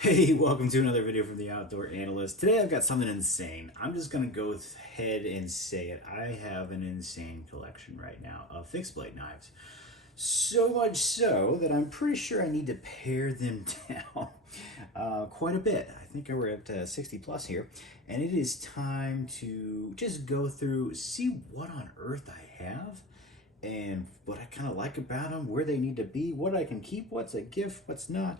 Hey, welcome to another video from the Outdoor Analyst. Today I've got something insane. I'm just going to go ahead and say it. I have an insane collection right now of fixed blade knives. So much so that I'm pretty sure I need to pare them down quite a bit. I think we're at 60 plus here. And it is time to just go through, see what on earth I have and what I kind of like about them, where they need to be, what I can keep, what's a gift, what's not.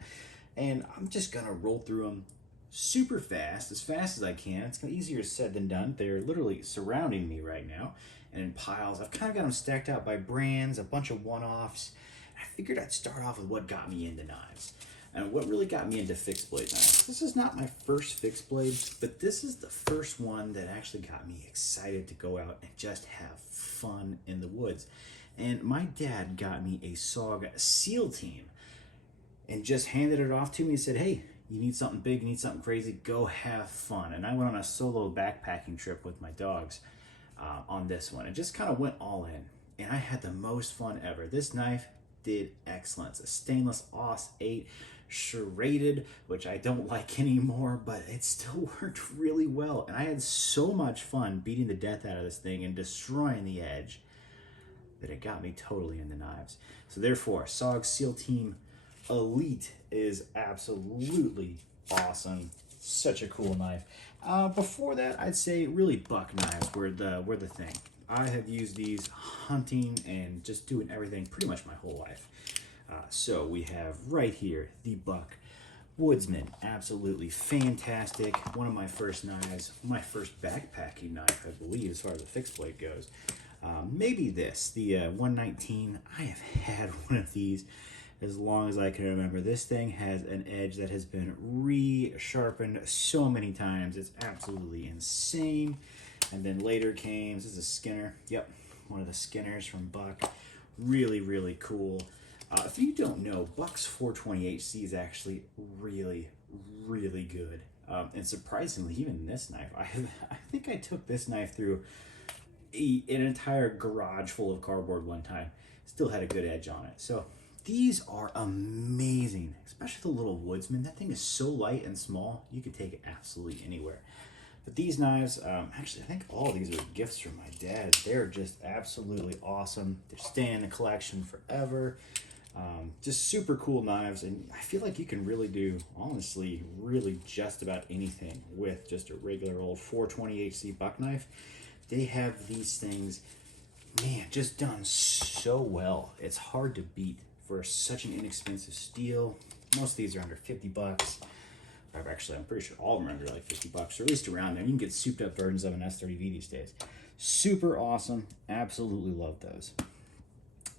And I'm just gonna roll through them super fast, as fast as I can. It's easier said than done. They're literally surrounding me right now and in piles. I've kind of got them stacked out by brands, a bunch of one-offs. I figured I'd start off with what got me into knives and what really got me into fixed blade knives. This is not my first fixed blade, but this is the first one that actually got me excited to go out and just have fun in the woods. And my dad got me a SOG SEAL Team and just handed it off to me and said, hey, you need something big, you need something crazy, go have fun. And I went on a solo backpacking trip with my dogs on this one. It just kind of went all in. And I had the most fun ever. This knife did excellent. It's a stainless AUS 8 serrated, which I don't like anymore, but it still worked really well. And I had so much fun beating the death out of this thing and destroying the edge that it got me totally into knives. So therefore, SOG SEAL Team Elite is absolutely awesome. Such a cool knife. Before that, I'd say really buck knives were the thing. I have used these hunting and just doing everything pretty much my whole life. So we have right here the Buck Woodsman. Absolutely fantastic. One of my first knives, my first backpacking knife, I believe, as far as the fixed blade goes. Maybe this, the 119. I have had one of these as long as I can remember. This thing has an edge that has been re-sharpened so many times. It's absolutely insane. And then later came, this is a Skinner. Yep, one of the Skinners from Buck. Really, really cool. If you don't know, Buck's 420HC is actually really, really good. And surprisingly, even this knife, I think I took this knife through an entire garage full of cardboard one time. Still had a good edge on it. So these are amazing, especially the little Woodsman. That thing is so light and small, you could take it absolutely anywhere. But these knives, actually, I think all of these are gifts from my dad. They're just absolutely awesome. They're staying in the collection forever. Just super cool knives, and I feel like you can really do, honestly, really just about anything with just a regular old 420HC buck knife. They have these things, man, just done so well. It's hard to beat for such an inexpensive steel. Most of these are under 50 bucks. Actually, I'm pretty sure all of them are under like 50 bucks, or at least around there. You can get souped up versions of an S30V these days. Super awesome. Absolutely love those.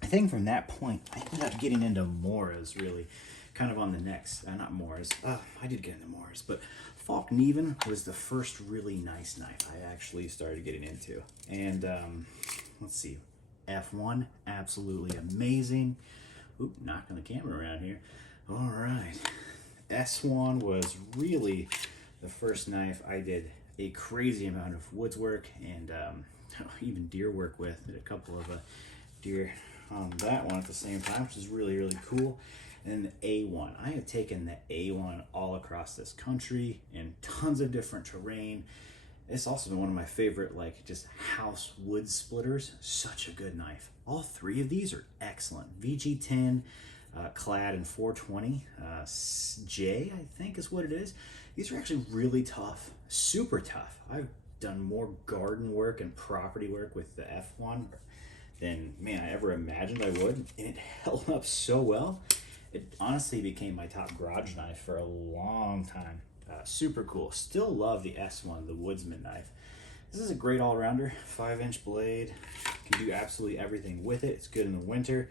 I think from that point, I ended up getting into Moras, really, kind of on the next, not Moras, I did get into Moras, but Falk Neven was the first really nice knife I actually started getting into. And let's see, F1, absolutely amazing. Oop, knocking the camera around here. All right, S1 was really the first knife I did a crazy amount of woods work and even deer work with. Did a couple of deer on that one at the same time, which is really, really cool. And then the A1. I have taken the A1 all across this country in tons of different terrain. It's also been one of my favorite, like, just house wood splitters. Such a good knife. All three of these are excellent. VG10, clad in 420 J, I think is what it is. These are actually really tough, super tough. I've done more garden work and property work with the F1 than, man, I ever imagined I would, and it held up so well. It honestly became my top garage knife for a long time. Super cool. Still love the S1, the Woodsman knife. This is a great all-rounder, 5-inch blade. Can do absolutely everything with it. It's good in the winter,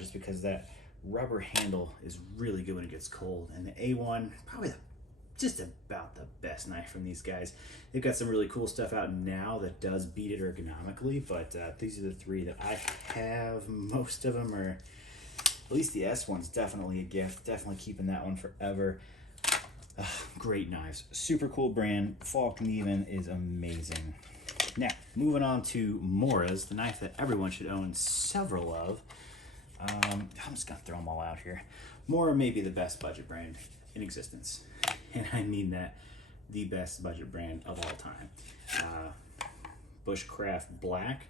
just because that rubber handle is really good when it gets cold. And the A1, probably just about the best knife from these guys. They've got some really cool stuff out now that does beat it ergonomically, but these are the three that I have. Most of them are, at least the S1's definitely a gift. Definitely keeping that one forever. Great knives. Super cool brand. Falk Neven is amazing. Now, moving on to Moras, the knife that everyone should own several of. I'm just going to throw them all out here. Mora may be the best budget brand in existence. And I mean that, the best budget brand of all time. Bushcraft Black,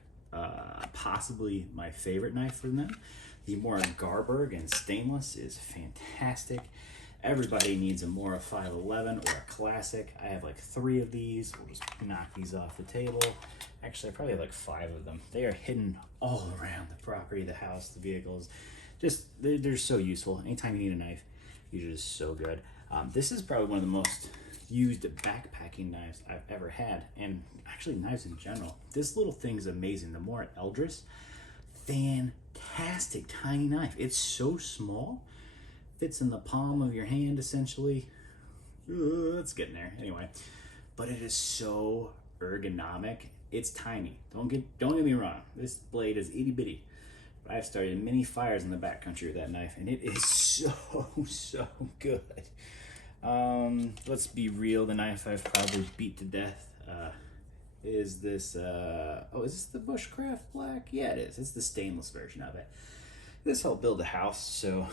possibly my favorite knife from them. The Mora Garberg in stainless is fantastic. Everybody needs a Mora 511 or a classic. I have like 3 of these. We'll just knock these off the table. Actually, I probably have like 5 of them. They are hidden all around the property, the house, the vehicles. Just, they're so useful. Anytime you need a knife, these are just so good. This is probably one of the most used backpacking knives I've ever had, and actually knives in general. This little thing's amazing. The Mora Eldris, fantastic tiny knife. It's so small, fits in the palm of your hand essentially. It's getting there anyway, but it is so ergonomic. It's tiny. Don't get me wrong, this blade is itty bitty, but I've started many fires in the backcountry with that knife, and it is so good. Let's be real, the knife I've probably beat to death is this, is this the Bushcraft Black? Yeah, it is. It's the stainless version of it. This helped build a house, so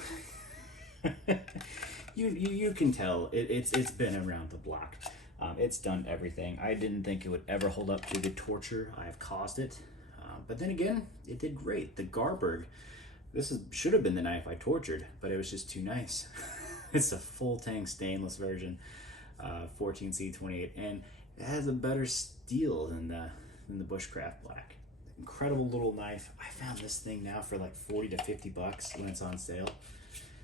you can tell it's been around the block. It's done everything. I didn't think it would ever hold up to the torture I've caused it, but then again, it did great. The Garberg, should have been the knife I tortured, but it was just too nice. It's a full tang stainless version, 14C28, and it has a better steel than the Bushcraft Black. Incredible little knife. I found this thing now for like 40 to 50 bucks when it's on sale.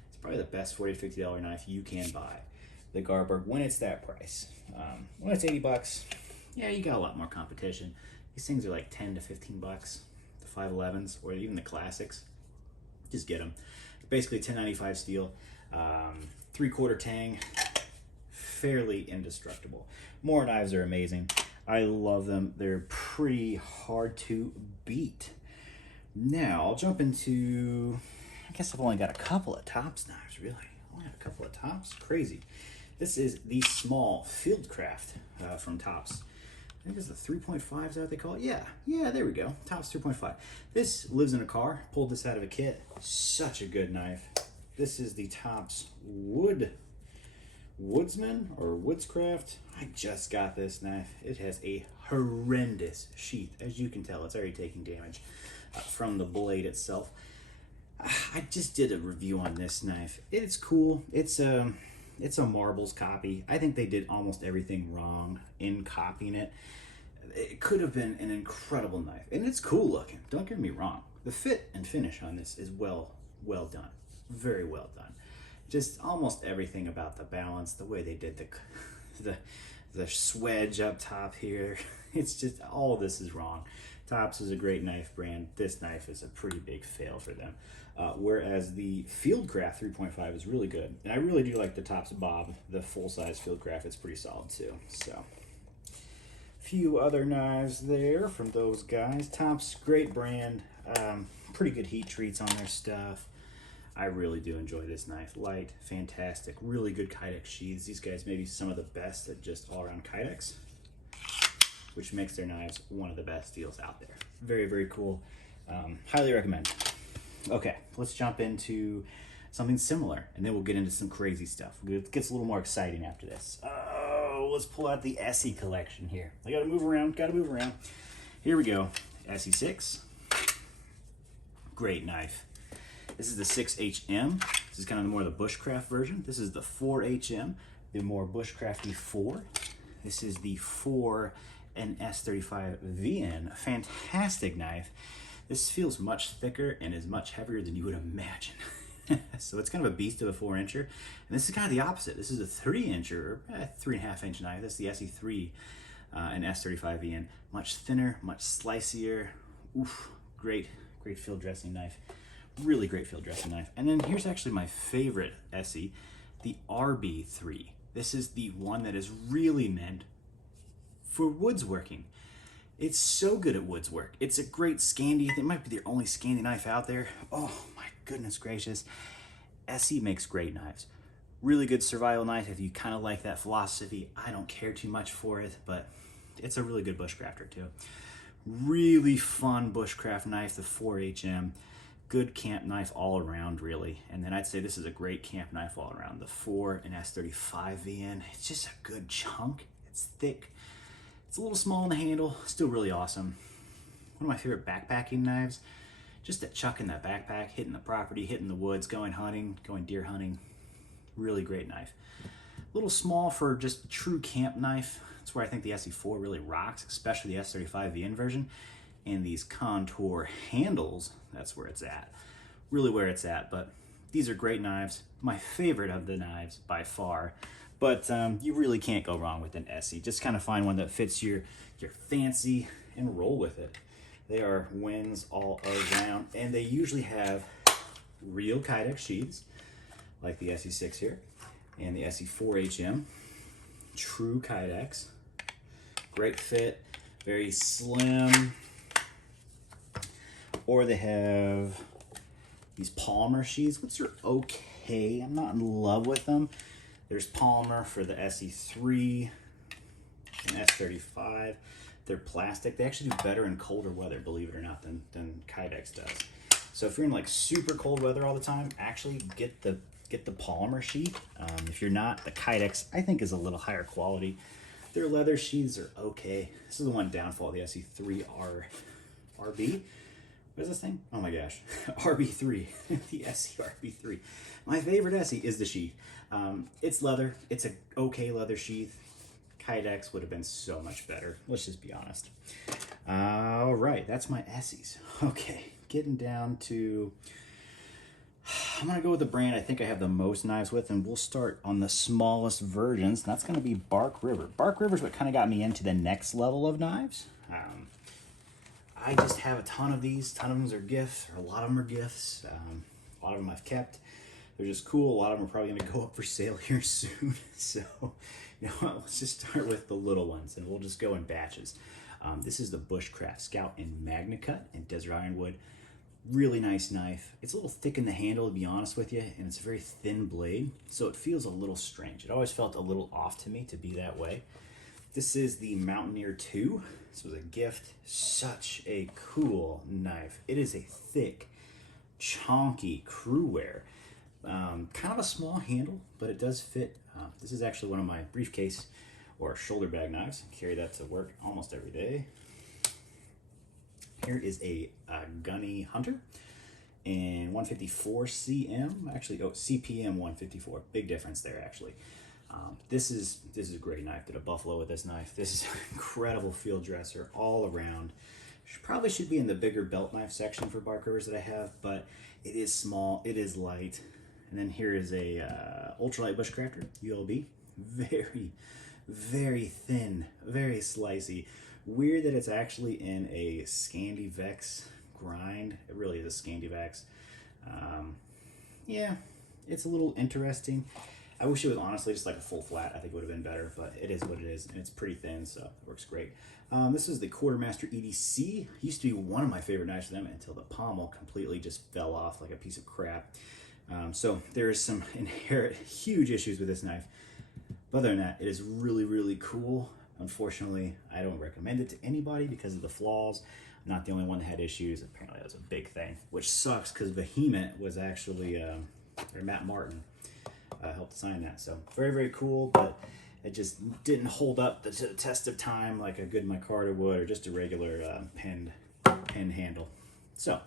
It's probably the best $40 to $50 knife you can buy. The Garberg, when it's that price. When it's 80 bucks, yeah, you got a lot more competition. These things are like 10 to 15 bucks. The 511s or even the classics, just get them. Basically 1095 steel. 3/4 tang, fairly indestructible. Mora knives are amazing. I love them. They're pretty hard to beat. Now I'll jump into, I guess I've only got a couple of tops knives, really. I only have a couple of tops, crazy. This is the small Fieldcraft from Tops. I think it's the 3.5, is that what they call it? Yeah, there we go, Tops 3.5. This lives in a car, pulled this out of a kit. Such a good knife. This is the Tops Woodsman or Woodscraft. I just got this knife. It has a horrendous sheath. As you can tell, it's already taking damage from the blade itself. I just did a review on this knife. It's cool. It's a Marbles copy. I think they did almost everything wrong in copying it. It could have been an incredible knife, and it's cool looking. Don't get me wrong. The fit and finish on this is well done. Very well done. Just almost everything about the balance, the way they did the swedge up top here. It's just, all of this is wrong. Tops is a great knife brand. This knife is a pretty big fail for them. Whereas the Fieldcraft 3.5 is really good. And I really do like the Tops Bob, the full-size Fieldcraft. It's pretty solid too. So, few other knives there from those guys. Tops, great brand. Pretty good heat treats on their stuff. I really do enjoy this knife. Light, fantastic, really good Kydex sheaths. These guys may be some of the best at just all-around Kydex, which makes their knives one of the best deals out there. Very, very cool. Highly recommend. Okay, let's jump into something similar, and then we'll get into some crazy stuff. It gets a little more exciting after this. Oh, let's pull out the Essie collection here. I gotta move around, Here we go, Essie 6. Great knife. This is the 6HM. This is kind of more the Bushcraft version. This is the 4HM, the more Bushcrafty 4. This is the 4 and S35 VN. Fantastic knife. This feels much thicker and is much heavier than you would imagine. So it's kind of a beast of a 4-incher. And this is kind of the opposite. This is a 3-incher, or 3.5-inch knife. This is the SE3 and S35 VN. Much thinner, much slicier. Oof, great field dressing knife. Really great field dressing knife. And then here's actually my favorite Essie, the RB3. This is the one that is really meant for woodsworking. It's so good at woods work. It's a great Scandi. It might be the only Scandi knife out there. Oh my goodness gracious. Essie makes great knives. Really good survival knife if you kind of like that philosophy. I don't care too much for it, but it's a really good bushcrafter too. Really fun bushcraft knife, the 4HM. good camp knife all around, really. And then I'd say this is a great camp knife all around. The 4 and S35 VN, it's just a good chunk. It's thick. It's a little small in the handle, still really awesome. One of my favorite backpacking knives. Just that chuck in that backpack, hitting the property, hitting the woods, going hunting, going deer hunting. Really great knife. A little small for just true camp knife. That's where I think the SE4 really rocks, especially the S35 VN version. And these contour handles, that's where it's at. Really where it's at, but these are great knives. My favorite of the knives by far. But you really can't go wrong with an Essie. Just kind of find one that fits your fancy and roll with it. They are wins all around, and they usually have real Kydex sheaths, like the SE6 here, and the SE4 HM. True Kydex. Great fit, very slim. Or they have these polymer sheaths, which are okay. I'm not in love with them. There's polymer for the SE3 and S35. They're plastic. They actually do better in colder weather, believe it or not, than Kydex does. So if you're in like super cold weather all the time, actually get the polymer sheath. If you're not, the Kydex I think is a little higher quality. Their leather sheaths are okay. This is the one downfall of the SE3 RB. What is this thing? Oh my gosh, RB3, the SE RB3. My favorite SE is the sheath. It's leather. It's a okay leather sheath. Kydex would have been so much better. Let's just be honest. All right, that's my Essies. Okay, getting down to, I'm gonna go with the brand I think I have the most knives with, and we'll start on the smallest versions. That's gonna be Bark River. Bark River is what kind of got me into the next level of knives. I just have a ton of these. A ton of them are gifts, or a lot of them are gifts. A lot of them I've kept. They're just cool. A lot of them are probably gonna go up for sale here soon. So, you know what, let's just start with the little ones, and we'll just go in batches. This is the Bushcraft Scout in MagnaCut in Desert Ironwood. Really nice knife. It's a little thick in the handle, to be honest with you, and it's a very thin blade, so it feels a little strange. It always felt a little off to me to be that way. This is the Mountaineer 2. This was a gift. Such a cool knife. It is a thick, chonky crew wear. Kind of a small handle, but it does fit. This is actually one of my briefcase or shoulder bag knives. I carry that to work almost every day. Here is a Gunny Hunter in 154 CM. Actually, oh, CPM 154. Big difference there, actually. This is a great knife. Did a buffalo with this knife. This is an incredible field dresser all around. Probably should be in the bigger belt knife section for Bark Rivers that I have, but it is small, it is light. And then here is a ultralight bushcrafter, ULB. Very, very thin, very slicey. Weird that it's actually in a Scandivex grind. It really is a Scandivex. Yeah, it's a little interesting. I wish it was honestly just like a full flat. I think it would have been better, but it is what it is, and it's pretty thin, so it works great. This is the Quartermaster EDC. Used to be one of my favorite knives for them until the pommel completely just fell off like a piece of crap. So there is some inherent huge issues with this knife. But other than that, it is really, really cool. Unfortunately, I don't recommend it to anybody because of the flaws. I'm not the only one that had issues. Apparently that was a big thing, which sucks because Vehement was actually, or Matt Martin helped design that. So very, very cool, but it just didn't hold up to the test of time like a good micarta would, or just a regular pen handle. So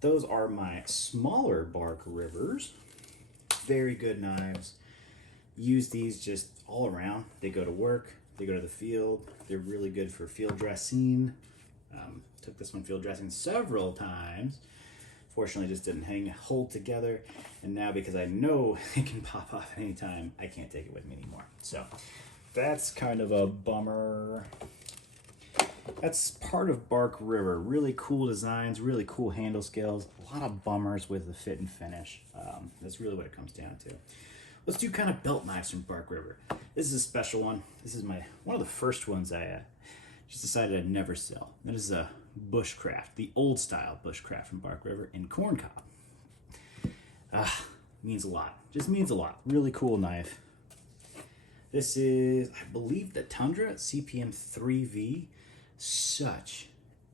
those are my smaller Bark Rivers. Very good knives. Use these just all around. They go to work, they go to the field. They're really good for field dressing. Took this one field dressing several times. Fortunately, just didn't hold together. And now, because I know it can pop off at any time, I can't take it with me anymore. So that's kind of a bummer. That's part of Bark River. Really cool designs, really cool handle scales. A lot of bummers with the fit and finish. That's really what it comes down to. Let's do kind of belt knives from Bark River. This is a special one. This is one of the first ones I just decided I'd never sell. That is a Bushcraft, the old style Bushcraft from Bark River in corncob. Means a lot. Just means a lot. Really cool knife. This is, I believe, the Tundra CPM 3V. Such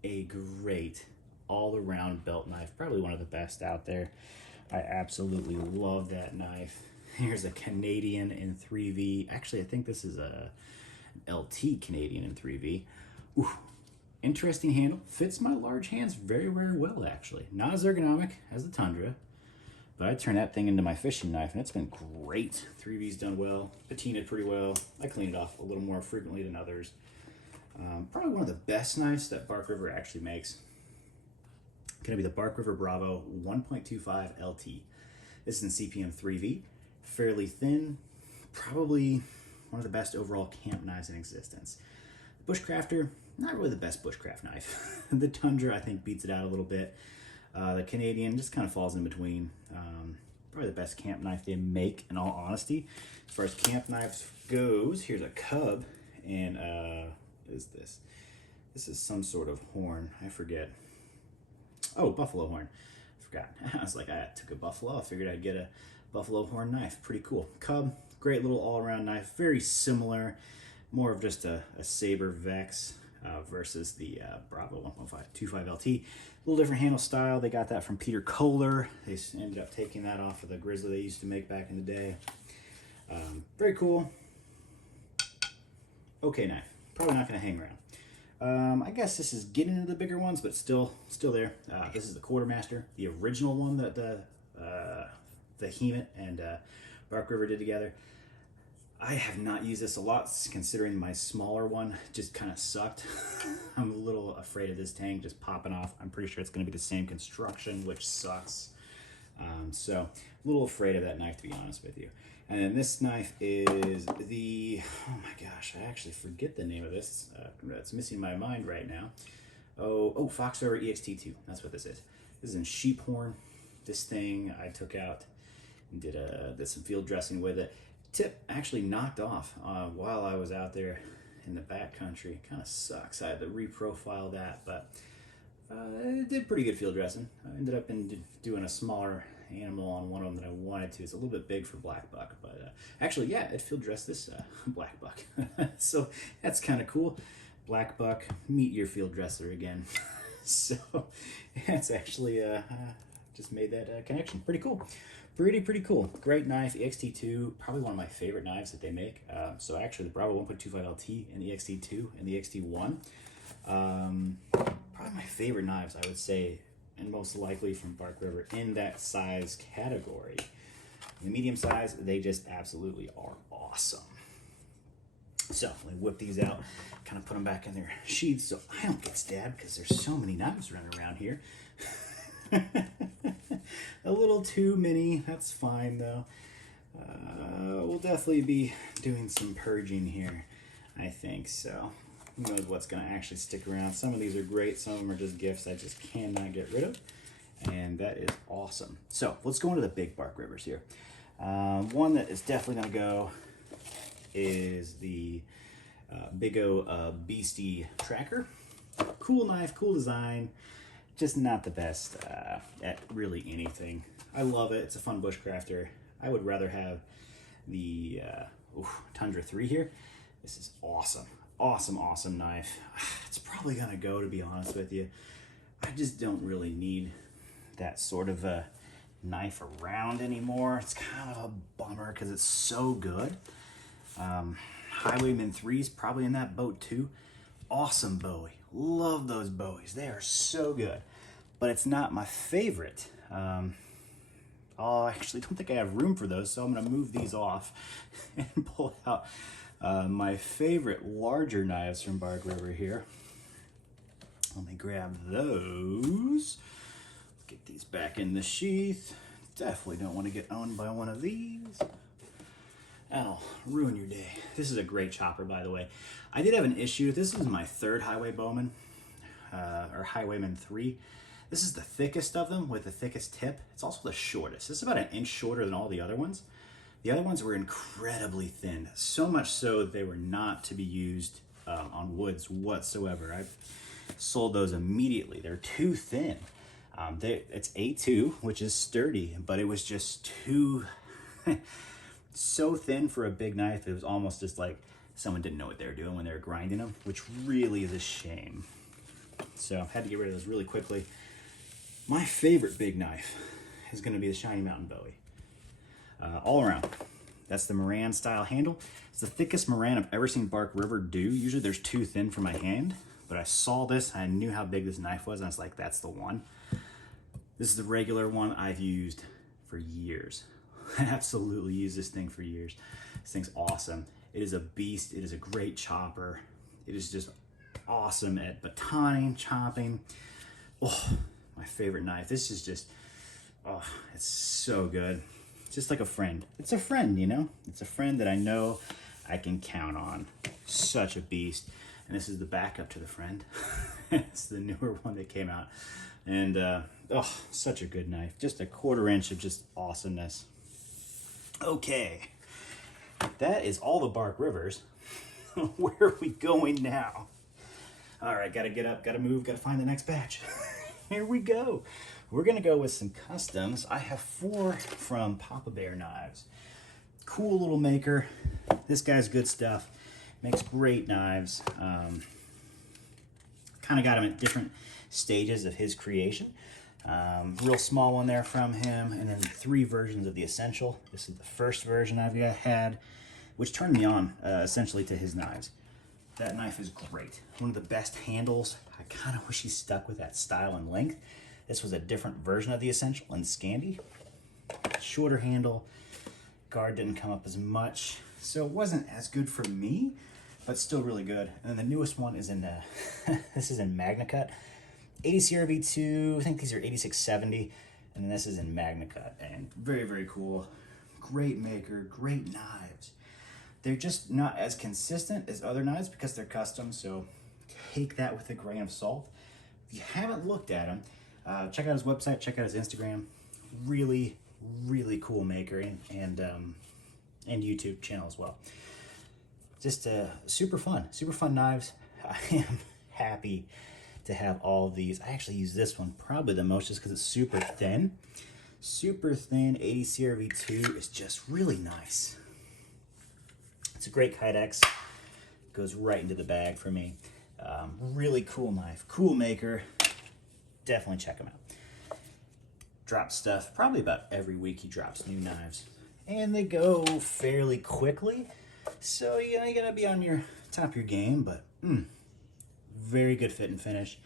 a great all-around belt knife, probably one of the best out there. I absolutely love that knife. Here's a Canadian in 3V. Actually, I think this is a LT Canadian in 3V. Ooh, interesting handle. Fits my large hands very, very well, actually. Not as ergonomic as the Tundra, but I turned that thing into my fishing knife, and it's been great. 3V's done well, patinaed pretty well. I clean it off a little more frequently than others. Probably one of the best knives that Bark River actually makes. Gonna be the Bark River Bravo 1.25 LT. This is in CPM 3V, fairly thin, probably one of the best overall camp knives in existence. Bushcrafter, not really the best bushcraft knife. The Tundra, I think, beats it out a little bit. The Canadian just kind of falls in between. Probably the best camp knife they make, in all honesty. As far as camp knives goes, here's a Cub, and what is this? This is some sort of horn. I forget. Oh, buffalo horn. I forgot. I was like, I took a buffalo. I figured I'd get a buffalo horn knife. Pretty cool. Cub, great little all-around knife. Very similar. More of just a Saber Vex versus the Bravo 1.25 LT. A little different handle style. They got that from Peter Kohler. They ended up taking that off of the Grizzly they used to make back in the day. Very cool. Okay knife. Probably not going to hang around. I guess this is getting into the bigger ones, but still there. This is the Quartermaster, the original one that the Hemet and Bark River did together. I have not used this a lot, considering my smaller one just kind of sucked. I'm a little afraid of this tang just popping off. I'm pretty sure it's going to be the same construction, which sucks. So a little afraid of that knife, to be honest with you. And then this knife is the, oh my gosh, I actually forget the name of this. It's missing my mind right now. Oh, Fox River EXT2. That's what this is. This is in sheep horn. This thing I took out and did some field dressing with it. Tip actually knocked off while I was out there in the backcountry. Kind of sucks. I had to reprofile that, but it did pretty good field dressing. I ended up doing a smaller animal on one of them than I wanted to. It's a little bit big for black buck, but actually, yeah, it field dressed this black buck. So that's kind of cool. Black buck, meet your field dresser again. So that's actually just made that connection. Pretty cool. Pretty cool. Great knife. EXT2, probably one of my favorite knives that they make. So actually the Bravo 1.25 LT and the EXT2 and the EXT1. Probably my favorite knives, I would say, and most likely from Bark River in that size category. The medium size, they just absolutely are awesome. So let me whip these out, kind of put them back in their sheaths so I don't get stabbed, because there's so many knives running around here. A little too many, that's fine though. We'll definitely be doing some purging here, I think, so who knows what's going to actually stick around. Some of these are great, some of them are just gifts I just cannot get rid of, and that is awesome. So let's go into the big Bark Rivers here. One that is definitely going to go is the Big O Beastie Tracker. Cool knife, cool design, just not the best at really anything. I love it. It's a fun bushcrafter. I would rather have the Tundra 3 here. This is awesome. Awesome knife. It's probably gonna go, to be honest with you. I just don't really need that sort of a knife around anymore. It's kind of a bummer because it's so good. Highwayman 3's probably in that boat too. Awesome Bowie. Love those Bowies. They are so good. But it's not my favorite. I actually don't think I have room for those, so I'm going to move these off and pull out my favorite larger knives from Bark River here. Let me grab those. Get these back in the sheath. Definitely don't want to get owned by one of these. That'll ruin your day. This is a great chopper, by the way. I did have an issue. This is my third Highway Bowman, or Highwayman 3. This is the thickest of them with the thickest tip. It's also the shortest. This is about an inch shorter than all the other ones. The other ones were incredibly thin, so much so that they were not to be used on woods whatsoever. I sold those immediately. They're too thin. It's A2, which is sturdy, but it was just too so thin for a big knife. It was almost just like someone didn't know what they were doing when they were grinding them, which really is a shame. So I had to get rid of those really quickly. My favorite big knife is going to be the Shiny Mountain Bowie. All around. That's the Moran style handle. It's the thickest Moran I've ever seen Bark River do. Usually there's too thin for my hand, but I saw this, I knew how big this knife was, and I was like, that's the one. This is the regular one I've used for years. I absolutely use this thing for years. This thing's awesome. It is a beast. It is a great chopper. It is just awesome at batoning, chopping. Oh, my favorite knife. This is just, oh, it's so good. Just like a friend. It's a friend, you know? It's a friend that I know I can count on. Such a beast. And this is the backup to the friend. It's the newer one that came out. And, oh, such a good knife. Just a 1/4 inch of just awesomeness. Okay. That is all the Bark Rivers. Where are we going now? All right, gotta get up, gotta move, gotta find the next batch. Here we go. We're gonna go with some customs. I have 4 from Papa Bear Knives. Cool little maker. This guy's good stuff. Makes great knives. Kind of got him at different stages of his creation. Real small one there from him, and then 3 versions of the Essential. This is the first version I've had, which turned me on essentially to his knives. That knife is great. One of the best handles. I kind of wish he stuck with that style and length. This was a different version of the Essential in Scandi. Shorter handle. Guard didn't come up as much, so it wasn't as good for me, but still really good. And then the newest one is in this is in MagnaCut. 80 CRV2, I think these are 8670, and then this is in MagnaCut, and very, very cool. Great maker, great knives. They're just not as consistent as other knives because they're custom, so take that with a grain of salt. If you haven't looked at him, check out his website, check out his Instagram. Really, really cool maker, and YouTube channel as well. Just super fun knives. I am happy to have all of these. I actually use this one probably the most just because it's super thin. Super thin 80 CRV2 is just really nice. It's a great Kydex. Goes right into the bag for me. Really cool knife, cool maker. Definitely check him out. Drops stuff probably about every week. He drops new knives, and they go fairly quickly. So you know you gotta be on your top of your game, but very good fit and finish.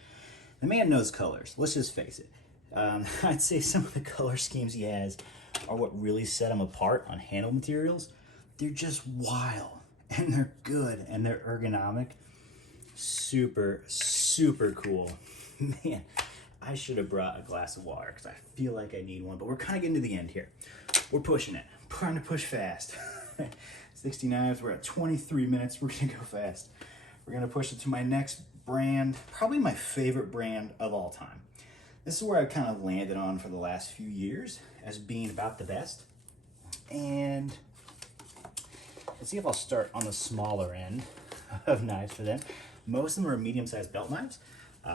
The man knows colors. Let's just face it. I'd say some of the color schemes he has are what really set him apart on handle materials. They're just wild, and they're good, and they're ergonomic. Super, super cool. Man, I should have brought a glass of water because I feel like I need one, but we're kind of getting to the end here. We're pushing it. I'm trying to push fast. 60 knives, we're at 23 minutes. We're gonna go fast. We're gonna push it to my next brand, probably my favorite brand of all time. This is where I kind of landed on for the last few years as being about the best. And let's see if I'll start on the smaller end of knives for them. Most of them are medium-sized belt knives.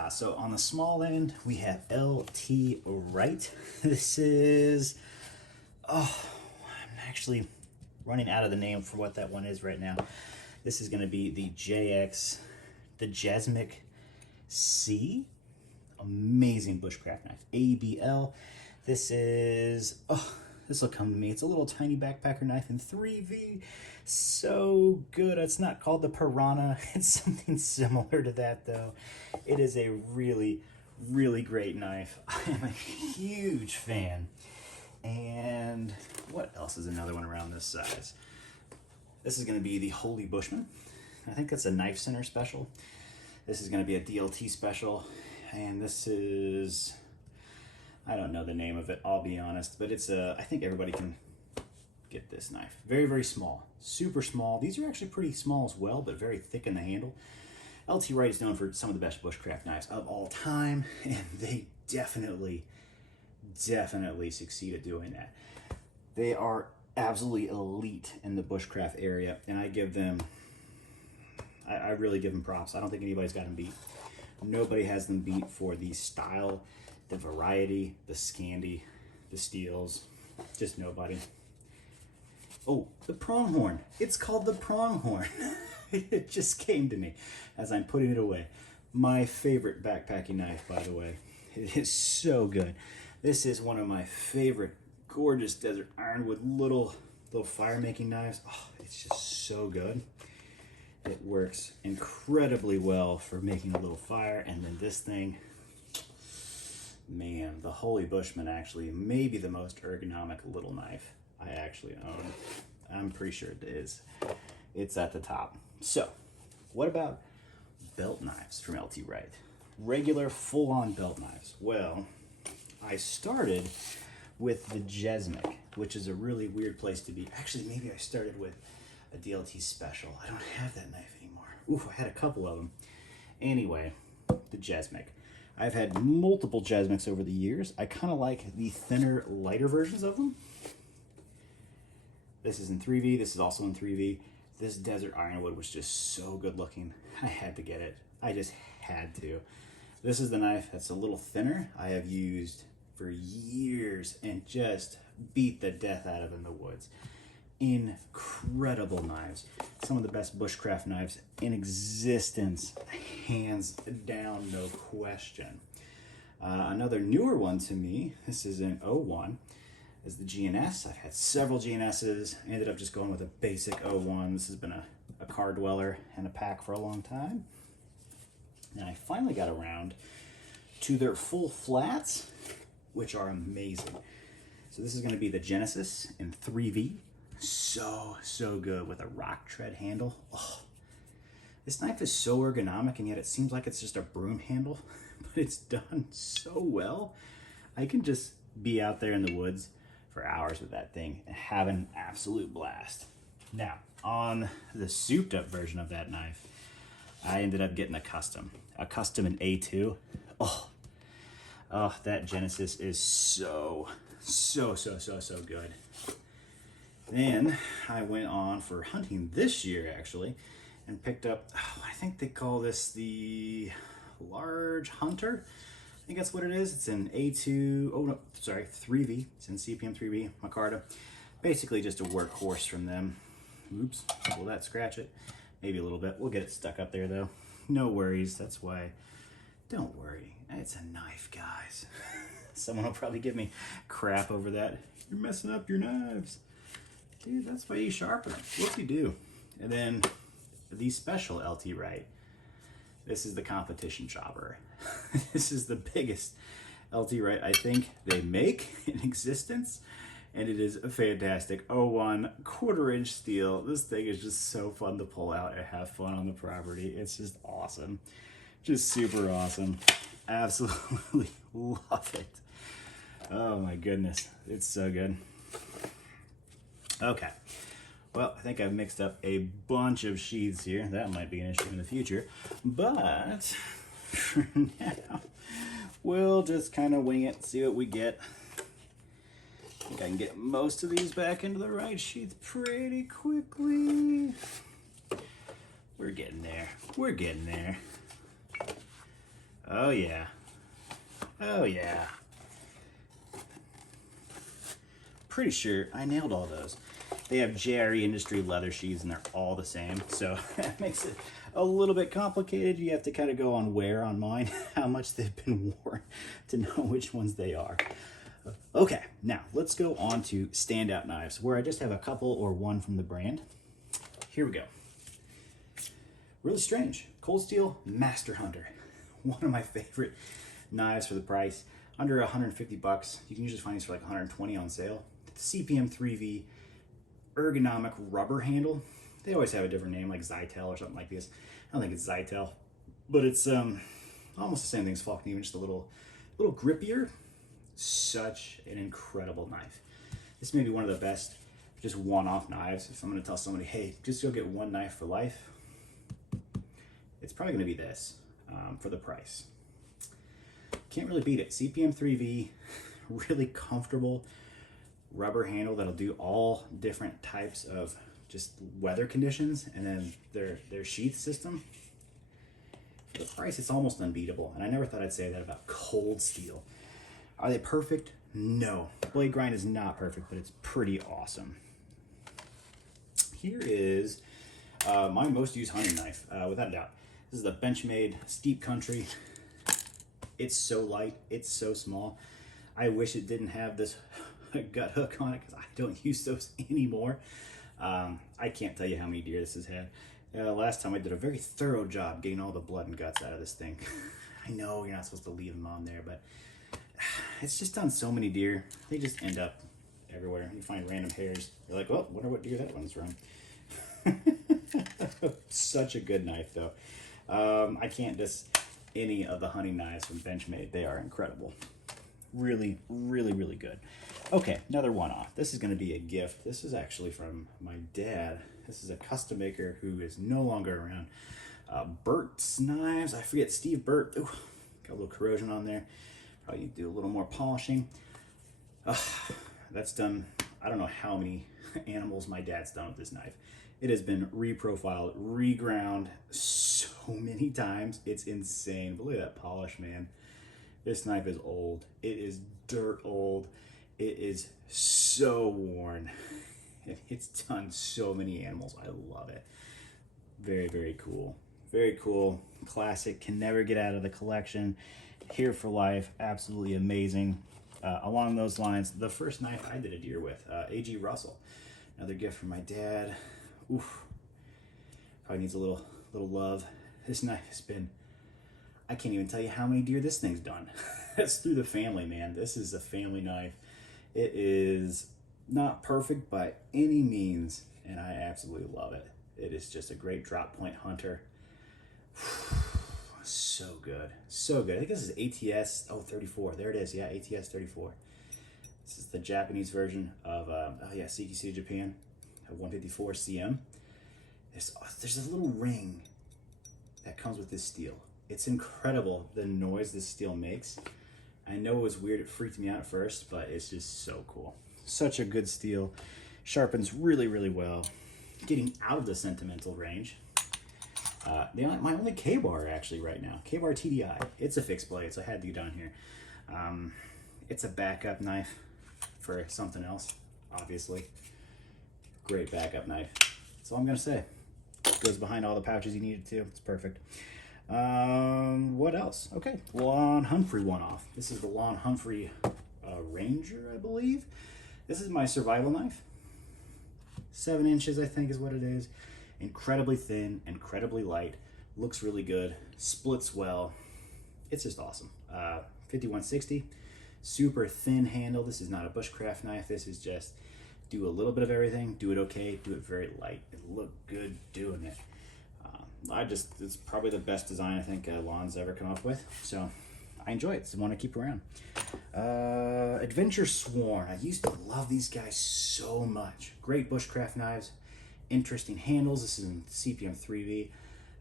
So on the small end, we have LT Wright. This is, I'm actually running out of the name for what that one is right now. This is gonna be the the Jesmic C. Amazing bushcraft knife. ABL. This is, this will come to me. It's a little tiny backpacker knife in 3V. So good. It's not called the Piranha. It's something similar to that though. It is a really, really great knife. I am a huge fan. And what else is another one around this size? This is going to be the Holy Bushman. I think that's a Knife Center special. This is going to be a DLT special. And this is, I don't know the name of it, I'll be honest, but it's I think everybody can get this knife. Very, very small, super small. These are actually pretty small as well, but very thick in the handle. LT Wright is known for some of the best bushcraft knives of all time, and they definitely succeed at doing that. They are absolutely elite in the bushcraft area, and I give them, I really give them props. I don't think anybody's got them beat. Nobody has them beat for the style, the variety, the Scandi, the steels, just nobody. Oh, the pronghorn. It's called the pronghorn. It just came to me as I'm putting it away. My favorite backpacking knife, by the way. It is so good. This is one of my favorite gorgeous desert ironwood little fire making knives. Oh, it's just so good. It works incredibly well for making a little fire. And then this thing, man, the Holy Bushman actually may be the most ergonomic little knife I actually own. I'm pretty sure it is. It's at the top. So, what about belt knives from LT Wright? Regular full-on belt knives. Well, I started with the Jesmic, which is a really weird place to be. Actually, maybe I started with a DLT Special. I don't have that knife anymore. Ooh, I had a couple of them. Anyway, the Jesmic. I've had multiple Jesmics over the years. I kind of like the thinner, lighter versions of them. This is in 3V. This is also in 3V. This Desert Ironwood was just so good looking. I had to get it. I just had to. This is the knife that's a little thinner. I have used for years and just beat the death out of in the woods. Incredible knives. Some of the best bushcraft knives in existence. Hands down, no question. Another newer one to me, this is an 01, is the GNS. I've had several GNSs. I ended up just going with a basic 01. This has been a car dweller and a pack for a long time. And I finally got around to their full flats, which are amazing. So this is going to be the Genesis in 3V. So good with a rock tread handle. Oh, this knife is so ergonomic, and yet it seems like it's just a broom handle, but it's done so well. I can just be out there in the woods for hours with that thing and have an absolute blast. Now, on the souped up version of that knife, I ended up getting a custom in A2. Oh, that Genesis is so good. Then I went on for hunting this year actually and picked up, I think they call this the Large Hunter. I think that's what it is. It's in A2, 3V. It's in CPM 3V, Micarta. Basically just a workhorse from them. Oops, will that scratch it? Maybe a little bit. We'll get it stuck up there though. No worries, that's why, don't worry. It's a knife, guys. Someone will probably give me crap over that. You're messing up your knives. Dude, that's why you sharpen them. What you do. And then the special LT Wright. This is the competition chopper. This is the biggest LT Wright I think they make in existence. And it is a fantastic 01 1/4-inch steel. This thing is just so fun to pull out and have fun on the property. It's just awesome. Just super awesome. Absolutely love it. Oh my goodness. It's so good. Okay. Well, I think I've mixed up a bunch of sheaths here. That might be an issue in the future. But for now, we'll just kind of wing it, see what we get. I think I can get most of these back into the right sheath pretty quickly. We're getting there. We're getting there. Oh yeah. Oh yeah. Pretty sure I nailed all those. They have JRE Industry leather sheaths and they're all the same. So that makes it a little bit complicated. You have to kind of go on wear on mine, how much they've been worn to know which ones they are. Okay, now let's go on to standout knives, where I just have a couple or one from the brand. Here we go. Really strange. Cold Steel Master Hunter. One of my favorite knives for the price. Under 150 bucks. You can usually find these for like 120 on sale. CPM 3V ergonomic rubber handle. They always have a different name, like Zytel or something like this. I don't think it's Zytel, but it's almost the same thing as Falcon, even just a little grippier. Such an incredible knife. This may be one of the best just one-off knives. If I'm going to tell somebody, hey, just go get one knife for life, it's probably going to be this for the price. Can't really beat it. CPM 3V, really comfortable rubber handle that'll do all different types of just weather conditions, and then their sheath system. For the price, it's almost unbeatable, and I never thought I'd say that about Cold Steel. Are they perfect? No. Blade grind is not perfect, but it's pretty awesome. Here is my most used hunting knife, without a doubt. This is the Benchmade Steep Country. It's so light, it's so small. I wish it didn't have this gut hook on it because I don't use those anymore. I can't tell you how many deer this has had. Last time I did a very thorough job getting all the blood and guts out of this thing. I know you're not supposed to leave them on there, but it's just done so many deer. They just end up everywhere. You find random hairs. You're like, well, wonder what deer that one's from. Such a good knife, though. I can't diss any of the hunting knives from Benchmade. They are incredible. Really, really, really good. Okay, another one-off. This is going to be a gift. This is actually from my dad. This is a custom maker who is no longer around. Burt's Knives. I forget, Steve Burt. Ooh, got a little corrosion on there. Probably do a little more polishing. That's done, I don't know how many animals my dad's done with this knife. It has been reprofiled, reground so many times. It's insane. But look at that polish, man. This knife is old. It is dirt old. It is so worn. It's done so many animals. I love it. Very, very cool. Very cool. Classic. Can never get out of the collection. Here for life. Absolutely amazing. Along those lines, the first knife I did a deer with, A.G. Russell. Another gift from my dad. Oof. Probably needs a little love. This knife has been, I can't even tell you how many deer this thing's done. That's through the family, man. This is a family knife. It is not perfect by any means, and I absolutely love it. It is just a great drop point hunter. So good. So good. I think this is ATS 34. There it is. Yeah, ATS 34. This is the Japanese version of, CTC Japan, 154 CM. There's a little ring that comes with this steel. It's incredible the noise this steel makes. I know it was weird. It freaked me out at first, but it's just so cool. Such a good steel. Sharpens really, really well. Getting out of the sentimental range. My only K-bar actually right now. K-bar TDI. It's a fixed blade, so I had to get on here. It's a backup knife for something else, obviously. Great backup knife. That's all I'm gonna say. Goes behind all the pouches you need it to. It's perfect. What else? Okay, Lon Humphrey one-off. This is the Lon Humphrey Ranger, I believe. This is my survival knife. 7 inches, I think, is what it is. Incredibly thin, incredibly light. Looks really good. Splits well. It's just awesome. 5160. Super thin handle. This is not a bushcraft knife. This is just do a little bit of everything. Do it okay. Do it very light. It look good doing it. It's probably the best design I think Lon's ever come up with. So I enjoy it. It's the one I keep around. Adventure Sworn. I used to love these guys so much. Great bushcraft knives. Interesting handles. This is in CPM 3V.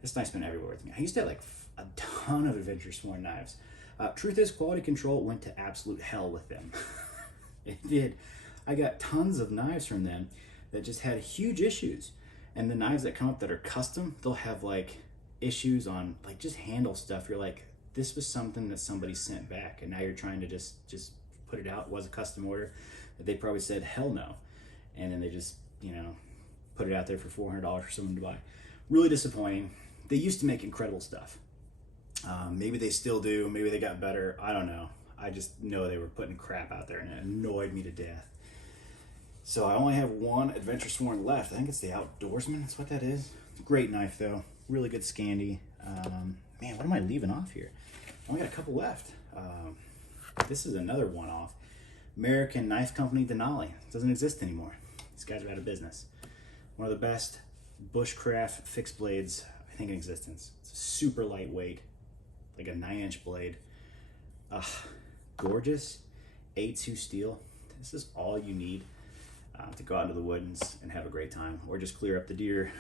This knife's been everywhere with me. I used to have like a ton of Adventure Sworn knives. Truth is, quality control went to absolute hell with them. It did. I got tons of knives from them that just had huge issues. And the knives that come up that are custom, they'll have like issues on like just handle stuff. You're like, this was something that somebody sent back, and now you're trying to just put it out. It was a custom order. They probably said hell no, and then they just put it out there for $400 for someone to buy. Really disappointing. They used to make incredible stuff. Maybe they still do. Maybe they got better. I don't know. I just know they were putting crap out there, and it annoyed me to death. So I only have one Adventure Sworn left. I think it's the Outdoorsman. That's what that is. Great knife, though. Really good Scandi. Man, what am I leaving off here? I only got a couple left. This is another one-off. American Knife Company Denali. Doesn't exist anymore. These guys are out of business. One of the best bushcraft fixed blades, I think, in existence. It's super lightweight, like a 9-inch blade. Gorgeous. A2 steel. This is all you need to go out into the woods and have a great time, or just clear up the deer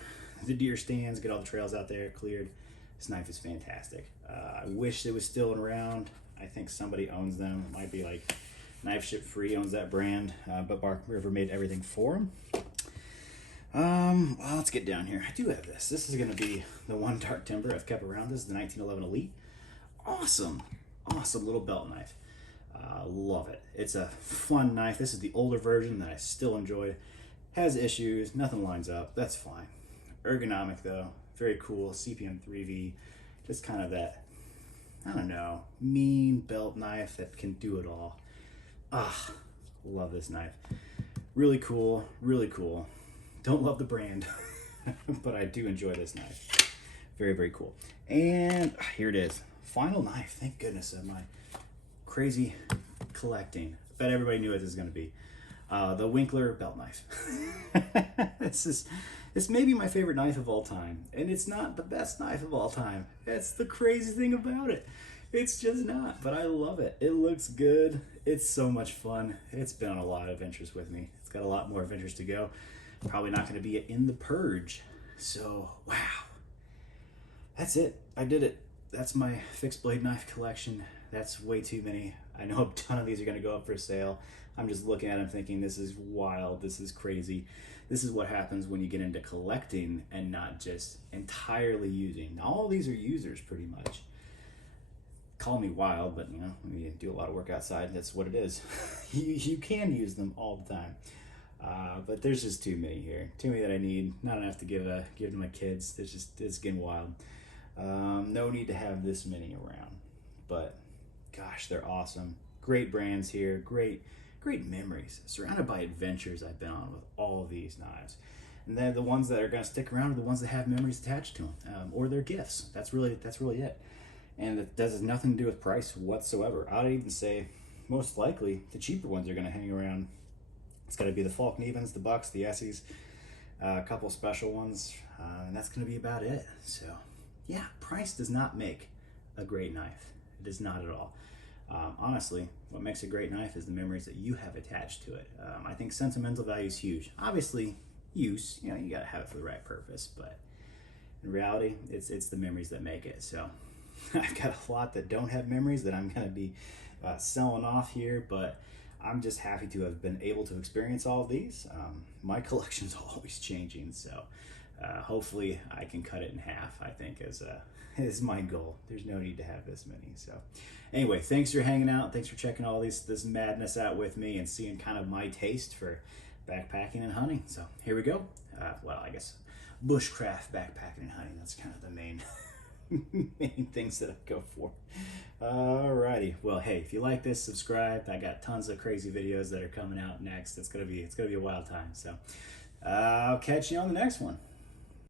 stands, get all the trails out there cleared. This knife is fantastic. I wish it was still around. I think somebody owns them. It might be like Knife Ship Free owns that brand, but Bark River made everything for them. Well, let's get down here. I do have this. This is going to be the one dark timber I've kept around. This is the 1911 Elite. Awesome little belt knife. Love it. It's a fun knife. This is the older version that I still enjoy. Has issues. Nothing lines up. That's fine. Ergonomic though. Very cool. CPM 3V. Just kind of that I don't know, mean belt knife that can do it all. Ah, love this knife. Really cool, really cool. Don't love the brand, but I do enjoy this knife. Very, very cool. And here it is. Final knife, thank goodness, of my crazy collecting. Bet everybody knew what this is gonna be. The Winkler belt knife. This may be my favorite knife of all time, and it's not the best knife of all time. That's the crazy thing about it. It's just not, but I love it. It looks good. It's so much fun. It's been on a lot of adventures with me. It's got a lot more adventures to go. Probably not going to be in the Purge. So, wow. That's it. I did it. That's my fixed blade knife collection. That's way too many. I know a ton of these are going to go up for sale. I'm just looking at them thinking, this is wild. This is crazy. This is what happens when you get into collecting and not just entirely using. Now, all these are users pretty much. Call me wild, but you know, when you do a lot of work outside, that's what it is. you can use them all the time. But there's just too many here. Too many that I need. Not enough to give to my kids. It's getting wild. No need to have this many around. But gosh, they're awesome. Great brands here. Great memories. Surrounded by adventures I've been on with all of these knives. And then the ones that are going to stick around are the ones that have memories attached to them, or they're gifts. That's really it. And it does nothing to do with price whatsoever. I'd even say most likely the cheaper ones are going to hang around. It's got to be the Falk Nevens, the Bucks, the Essies, a couple special ones, and that's going to be about it. So yeah, price does not make a great knife. It does not at all. Honestly, what makes a great knife is the memories that you have attached to it. I think sentimental value is huge. Obviously, use, you got to have it for the right purpose, but in reality, it's the memories that make it. So I've got a lot that don't have memories that I'm going to be selling off here, but I'm just happy to have been able to experience all of these. My collection's always changing, so hopefully I can cut it in half, I think, is my goal. There's no need to have this many. So anyway, thanks for hanging out. Thanks for checking all this madness out with me and seeing kind of my taste for backpacking and hunting. So here we go. Well, I guess bushcraft, backpacking, and hunting. That's kind of the main things that I go for. Alrighty, well, hey, if you like this, subscribe. I got tons of crazy videos that are coming out next. It's gonna be a wild time. So I'll catch you on the next one.